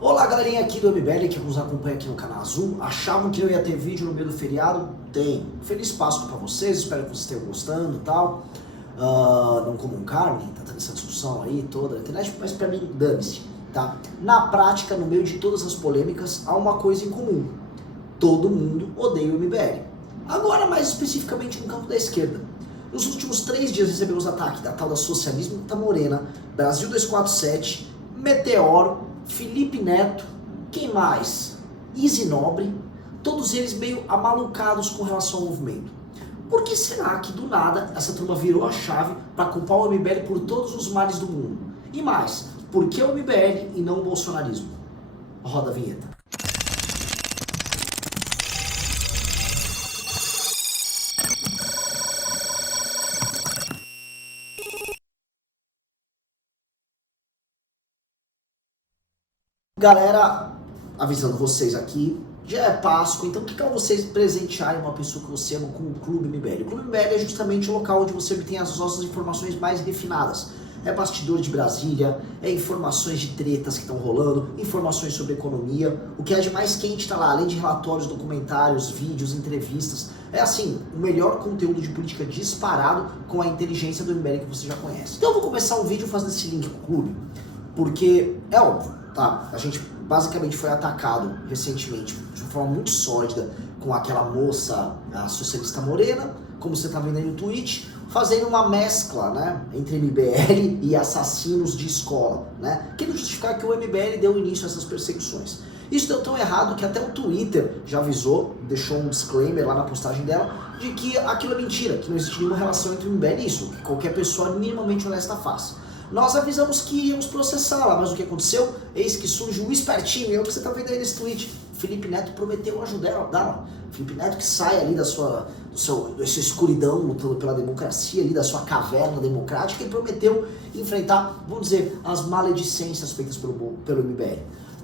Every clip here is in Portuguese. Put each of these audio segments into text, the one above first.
Olá galerinha aqui do MBL que nos acompanha aqui no canal Azul. Achavam que eu ia ter vídeo no meio do feriado? Tem. Feliz Páscoa pra vocês, espero que vocês estejam gostando e tal. Não comam carne, tá tendo essa discussão aí toda na internet, mas pra mim, dane-se, tá? Na prática, no meio de todas as polêmicas, há uma coisa em comum. Todo mundo odeia o MBL. Agora, mais especificamente no campo da esquerda. Nos últimos 3 dias recebemos ataque da tal da Socialismo da Morena, Brasil 247, Meteoro, Felipe Neto, quem mais? Easy Nobre, todos eles meio amalucados com relação ao movimento. Por que será que do nada essa turma virou a chave para culpar o MBL por todos os males do mundo? E mais, por que o MBL e não o bolsonarismo? Roda a vinheta. Galera, avisando vocês aqui, já é Páscoa, então que tal vocês presentearem uma pessoa que você ama com o Clube MBL? O Clube MBL é justamente o local onde você obtém as nossas informações mais refinadas. É bastidor de Brasília, é informações de tretas que estão rolando, informações sobre economia. O que é de mais quente está lá, além de relatórios, documentários, vídeos, entrevistas. É assim, o melhor conteúdo de política disparado com a inteligência do MBL que você já conhece. Então eu vou começar um vídeo fazendo esse link com o Clube, porque é óbvio. Tá, a gente basicamente foi atacado recentemente de uma forma muito sólida com aquela moça, a socialista morena, como você tá vendo aí no tweet, fazendo uma mescla, né, entre MBL e assassinos de escola, né, querendo justificar que o MBL deu início a essas perseguições. Isso deu tão errado que até o Twitter já avisou, deixou um disclaimer lá na postagem dela, de que aquilo é mentira, que não existe nenhuma relação entre o MBL e isso, que qualquer pessoa minimamente honesta faz. Nós avisamos que íamos processá-la, mas o que aconteceu? Eis que surge o espertinho, é o que você está vendo aí nesse tweet. Felipe Neto prometeu ajudá-la. Felipe Neto que sai ali dessa escuridão lutando pela democracia, ali da sua caverna democrática, e prometeu enfrentar, vamos dizer, as maledicências feitas pelo MBL.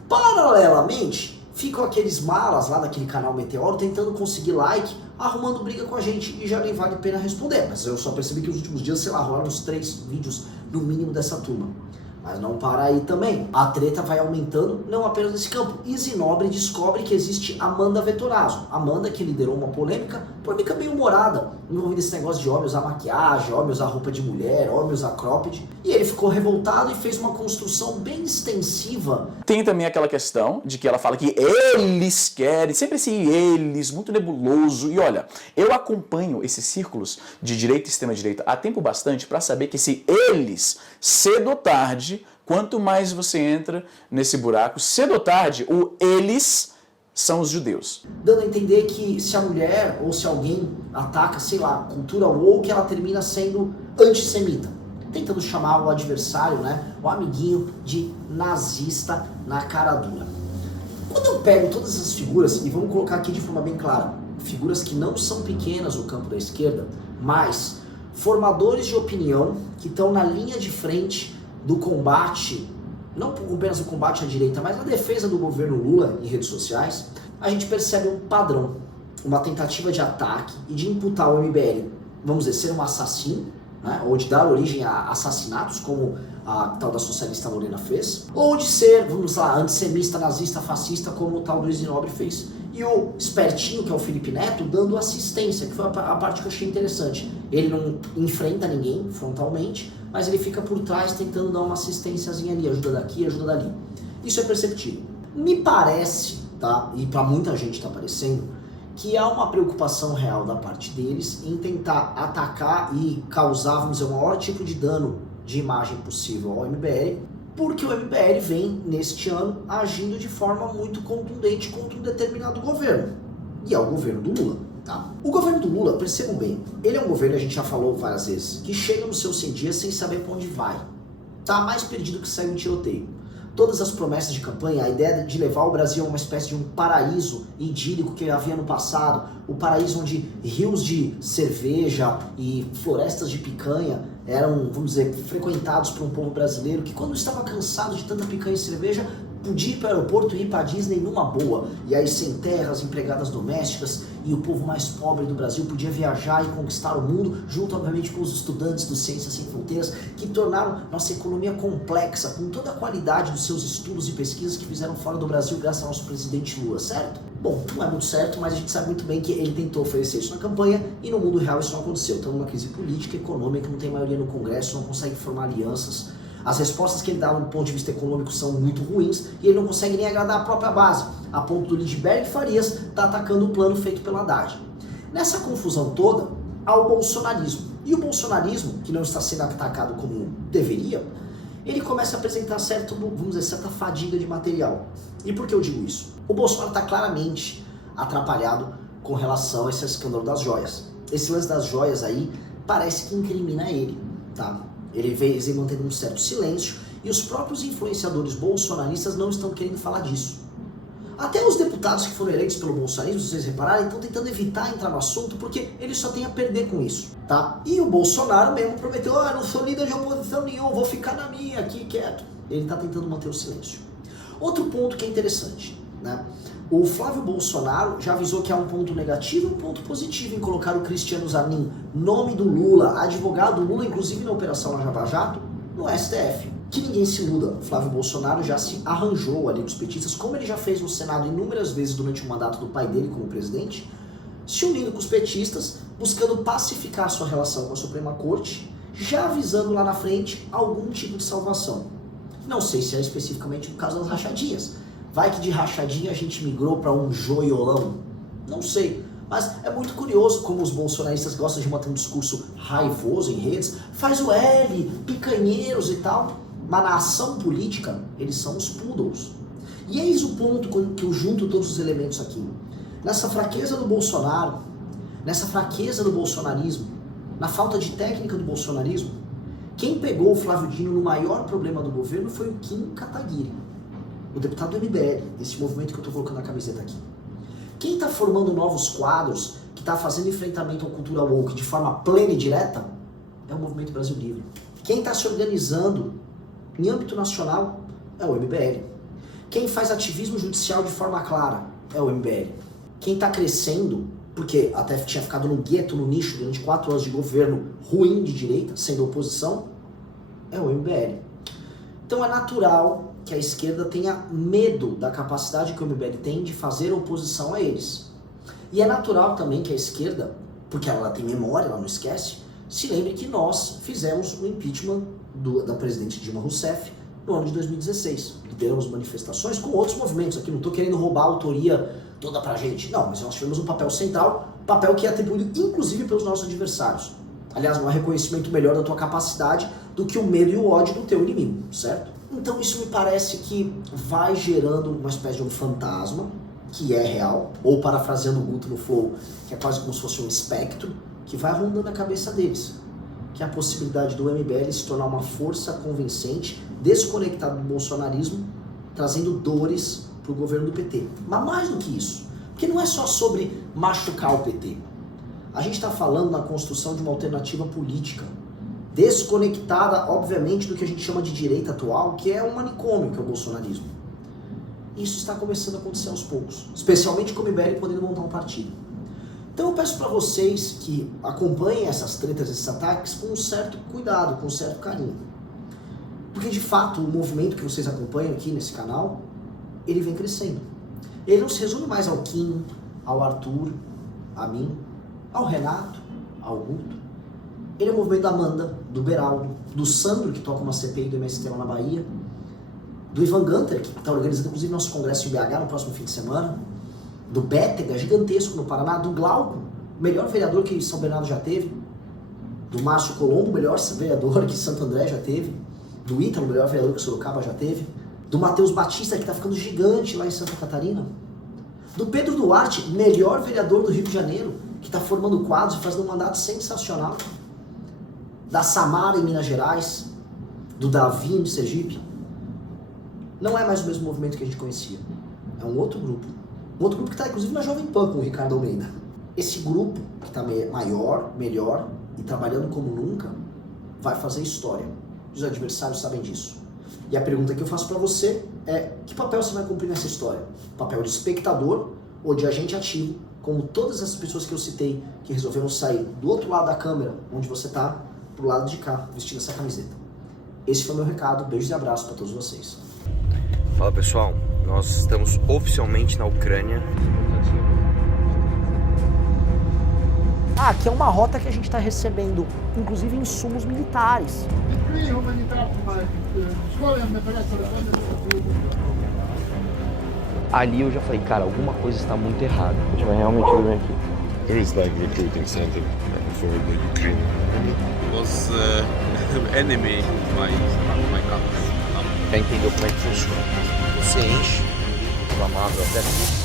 Paralelamente, ficam aqueles malas lá daquele canal Meteoro tentando conseguir like, arrumando briga com a gente, e já nem vale a pena responder. Mas eu só percebi que nos últimos dias, sei lá, rolaram uns 3 vídeos no mínimo dessa turma. Mas não para aí também. A treta vai aumentando, não apenas nesse campo. Easy Nobre descobre que existe Amanda Vettorazzo. Amanda que liderou uma polêmica bem humorada, envolvendo esse negócio de homem usar maquiagem, homem usar roupa de mulher, homem usar cropped. E ele ficou revoltado e fez uma construção bem extensiva. Tem também aquela questão de que ela fala que eles querem, sempre esse eles, muito nebuloso. E olha, eu acompanho esses círculos de direita e extrema-direita há tempo bastante para saber que esse eles, cedo ou tarde, quanto mais você entra nesse buraco, cedo ou tarde, o eles são os judeus. Dando a entender que se a mulher ou se alguém ataca, sei lá, cultura woke, ela termina sendo antissemita. Tentando chamar o adversário, né, o amiguinho de nazista na cara dura. Quando eu pego todas essas figuras, e vamos colocar aqui de forma bem clara, figuras que não são pequenas no campo da esquerda, mas formadores de opinião que estão na linha de frente do combate, não apenas o combate à direita, mas na defesa do governo Lula em redes sociais, a gente percebe um padrão, uma tentativa de ataque e de imputar o MBL, vamos dizer, ser um assassino, né, ou de dar origem a assassinatos, como a tal da socialista Morena fez, ou de ser, vamos lá, antissemita, nazista, fascista, como o tal do Easy Nobre fez. E o espertinho, que é o Felipe Neto, dando assistência, que foi a parte que eu achei interessante. Ele não enfrenta ninguém frontalmente, mas ele fica por trás tentando dar uma assistênciazinha ali, ajuda daqui, ajuda dali. Isso é perceptível. Me parece, tá, e para muita gente está parecendo, que há uma preocupação real da parte deles em tentar atacar e causar, vamos dizer, o maior tipo de dano de imagem possível ao MBL, porque o MBL vem, neste ano, agindo de forma muito contundente contra um determinado governo, e é o governo do Lula. Tá? O governo do Lula, percebam bem, ele é um governo, a gente já falou várias vezes, que chega nos seus 100 dias sem saber para onde vai. Tá mais perdido que segue um tiroteio. Todas as promessas de campanha, a ideia de levar o Brasil a uma espécie de um paraíso idílico que havia no passado, o paraíso onde rios de cerveja e florestas de picanha eram, vamos dizer, frequentados por um povo brasileiro que, quando estava cansado de tanta picanha e cerveja, podia ir para o aeroporto e ir para a Disney numa boa. E aí sem terras, empregadas domésticas e o povo mais pobre do Brasil podia viajar e conquistar o mundo, junto obviamente com os estudantes do Ciências Sem Fronteiras, que tornaram nossa economia complexa, com toda a qualidade dos seus estudos e pesquisas que fizeram fora do Brasil graças ao nosso presidente Lula, certo? Bom, não é muito certo, mas a gente sabe muito bem que ele tentou oferecer isso na campanha e no mundo real isso não aconteceu. Estamos numa crise política, econômica, não tem maioria no Congresso, não consegue formar alianças. As respostas que ele dá do ponto de vista econômico são muito ruins e ele não consegue nem agradar a própria base, a ponto do Lindbergh Farias estar atacando o plano feito pelo Haddad. Nessa confusão toda, há o bolsonarismo. E o bolsonarismo, que não está sendo atacado como deveria, ele começa a apresentar certa fadiga de material. E por que eu digo isso? O Bolsonaro está claramente atrapalhado com relação a esse escândalo das joias. Esse lance das joias aí parece que incrimina ele, tá? Ele vem mantendo um certo silêncio e os próprios influenciadores bolsonaristas não estão querendo falar disso. Até os deputados que foram eleitos pelo bolsonarismo, se vocês repararem, estão tentando evitar entrar no assunto porque ele só tem a perder com isso, tá? E o Bolsonaro mesmo prometeu, não sou líder de oposição nenhum, vou ficar na minha aqui quieto. Ele está tentando manter o silêncio. Outro ponto que é interessante, né? O Flávio Bolsonaro já avisou que há um ponto negativo e um ponto positivo em colocar o Cristiano Zanin, nome do Lula, advogado do Lula, inclusive na Operação Lava Jato, no STF. Que ninguém se iluda, Flávio Bolsonaro já se arranjou ali com os petistas, como ele já fez no Senado inúmeras vezes durante o mandato do pai dele como presidente, se unindo com os petistas, buscando pacificar sua relação com a Suprema Corte, já avisando lá na frente algum tipo de salvação. Não sei se é especificamente no caso das rachadinhas. Vai que de rachadinha a gente migrou para um joiolão? Não sei. Mas é muito curioso como os bolsonaristas gostam de manter um discurso raivoso em redes. Faz o L, picanheiros e tal. Mas na ação política, eles são os poodles. E eis o ponto que eu junto todos os elementos aqui. Nessa fraqueza do Bolsonaro, nessa fraqueza do bolsonarismo, na falta de técnica do bolsonarismo, quem pegou o Flávio Dino no maior problema do governo foi o Kim Kataguiri, o deputado do MBL, desse movimento que eu estou colocando na camiseta aqui. Quem está formando novos quadros, que está fazendo enfrentamento à cultura woke de forma plena e direta, é o Movimento Brasil Livre. Quem está se organizando em âmbito nacional é o MBL. Quem faz ativismo judicial de forma clara é o MBL. Quem está crescendo, porque até tinha ficado no gueto, no nicho, durante 4 anos de governo ruim de direita, sendo oposição, é o MBL. Então é natural que a esquerda tenha medo da capacidade que o MBL tem de fazer oposição a eles. E é natural também que a esquerda, porque ela tem memória, ela não esquece, se lembre que nós fizemos o impeachment da presidente Dilma Rousseff no ano de 2016. Lideramos manifestações com outros movimentos aqui, não estou querendo roubar a autoria toda pra gente, não, mas nós tivemos um papel central, papel que é atribuído inclusive pelos nossos adversários. Aliás, não há reconhecimento melhor da tua capacidade do que o medo e o ódio do teu inimigo, certo? Então isso me parece que vai gerando uma espécie de um fantasma, que é real, ou parafraseando o Guto no Flow, que é quase como se fosse um espectro, que vai rondando a cabeça deles. Que é a possibilidade do MBL se tornar uma força convincente, desconectada do bolsonarismo, trazendo dores para o governo do PT. Mas mais do que isso, porque não é só sobre machucar o PT. A gente está falando na construção de uma alternativa política, desconectada, obviamente, do que a gente chama de direita atual, que é um manicômio, que é o bolsonarismo. Isso está começando a acontecer aos poucos, especialmente com o MBL podendo montar um partido. Então eu peço para vocês que acompanhem essas tretas, esses ataques com um certo cuidado, com um certo carinho. Porque de fato o movimento que vocês acompanham aqui nesse canal, ele vem crescendo. Ele não se resume mais ao Kim, ao Arthur, a mim, ao Renato, ao Guto. Ele é o movimento da Amanda, do Beraldo, do Sandro, que toca uma CPI do MST lá na Bahia, do Ivan Gunter, que está organizando inclusive nosso congresso em BH no próximo fim de semana, do Bétega, gigantesco no Paraná, do Glauco, melhor vereador que São Bernardo já teve, do Márcio Colombo, melhor vereador que Santo André já teve, do Ítalo, melhor vereador que Sorocaba já teve, do Matheus Batista, que está ficando gigante lá em Santa Catarina, do Pedro Duarte, melhor vereador do Rio de Janeiro, que está formando quadros e fazendo um mandato sensacional, da Samara em Minas Gerais, do Davi em Sergipe. Não é mais o mesmo movimento que a gente conhecia, é um outro grupo. Um outro grupo que está inclusive na Jovem Pan com o Ricardo Almeida. Esse grupo que está maior, melhor e trabalhando como nunca, vai fazer história. Os adversários sabem disso. E a pergunta que eu faço para você que papel você vai cumprir nessa história? Papel de espectador ou de agente ativo, como todas as pessoas que eu citei que resolveram sair do outro lado da câmera, onde você está, pro lado de cá, vestindo essa camiseta. Esse foi o meu recado, beijos e abraços para todos vocês. Fala pessoal, nós estamos oficialmente na Ucrânia. Aqui é uma rota que a gente está recebendo, inclusive, insumos militares. Ali eu já falei, cara, alguma coisa está muito errada. A gente vai realmente vir aqui. There is like recruiting center for the Ukraine. It was enemy my country. Pra entender como é que funciona. Você enche inflamável até